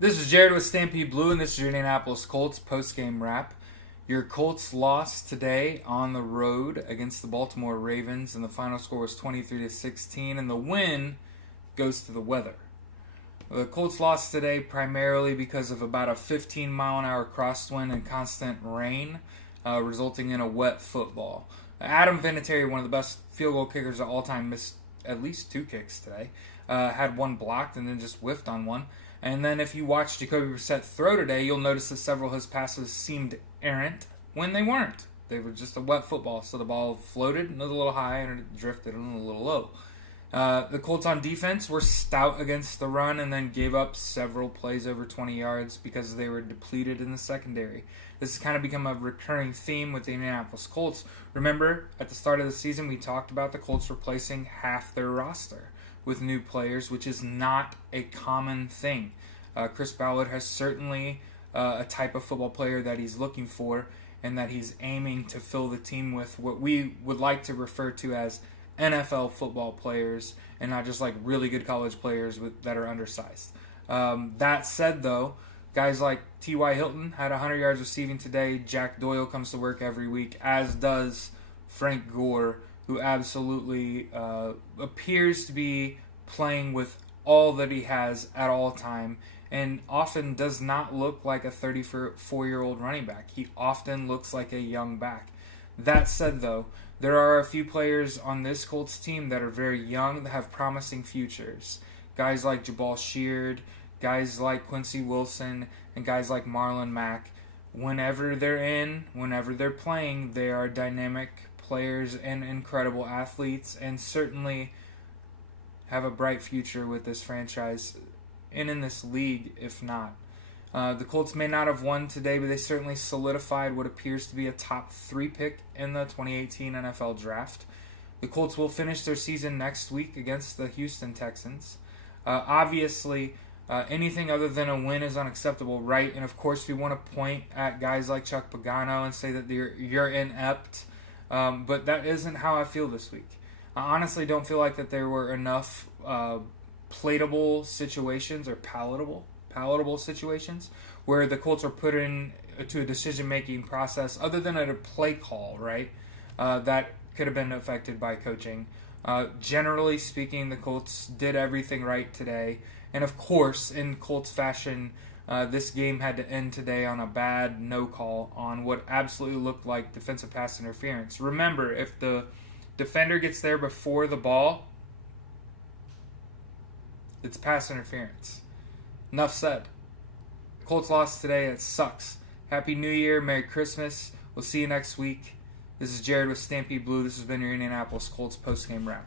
This is Jared with Stampede Blue, and this is your Indianapolis Colts post-game wrap. Your Colts lost today on the road against the Baltimore Ravens, and the final score was 23-16, and the win goes to the weather. The Colts lost today primarily because of about a 15-mile-an-hour crosswind and constant rain, resulting in a wet football. Adam Vinatieri, one of the best field goal kickers of all time, missed at least 2 kicks today. Had one blocked and then just whiffed on one. And then if you watch Jacoby Brissett throw today, you'll notice that several of his passes seemed errant when they weren't. They were just a wet football, so the ball floated a little high and it drifted a little low. The Colts on defense were stout against the run and then gave up several plays over 20 yards because they were depleted in the secondary. This has kind of become a recurring theme with the Indianapolis Colts. Remember, at the start of the season, we talked about the Colts replacing half their roster with new players, which is not a common thing. Chris Ballard has certainly a type of football player that he's looking for and that he's aiming to fill the team with what we would like to refer to as NFL football players and not just like really good college players that are undersized. That said, though, guys like T.Y. Hilton had 100 yards receiving today. Jack Doyle comes to work every week, as does Frank Gore, who absolutely appears to be playing with all that he has at all time and often does not look like a 34-year-old running back. He often looks like a young back. That said, though, there are a few players on this Colts team that are very young that have promising futures. Guys like Jabal Sheard, guys like Quincy Wilson, and guys like Marlon Mack. Whenever they're playing, they are dynamic players and incredible athletes, and certainly have a bright future with this franchise and in this league, if not. The Colts may not have won today, but they certainly solidified what appears to be a top 3 pick in the 2018 NFL Draft. The Colts will finish their season next week against the Houston Texans. Obviously, anything other than a win is unacceptable, right? And of course, we want to point at guys like Chuck Pagano and say that you're inept. But that isn't how I feel this week. I honestly don't feel like that there were enough palatable situations or palatable situations where the Colts are put into a decision-making process other than at a play call, right? That could have been affected by coaching. Generally speaking, the Colts did everything right today. And of course, in Colts fashion, this game had to end today on a bad no call on what absolutely looked like defensive pass interference. Remember, if the defender gets there before the ball, it's pass interference. Enough said. Colts lost today. It sucks. Happy New Year. Merry Christmas. We'll see you next week. This is Jared with Stampede Blue. This has been your Indianapolis Colts post-game wrap.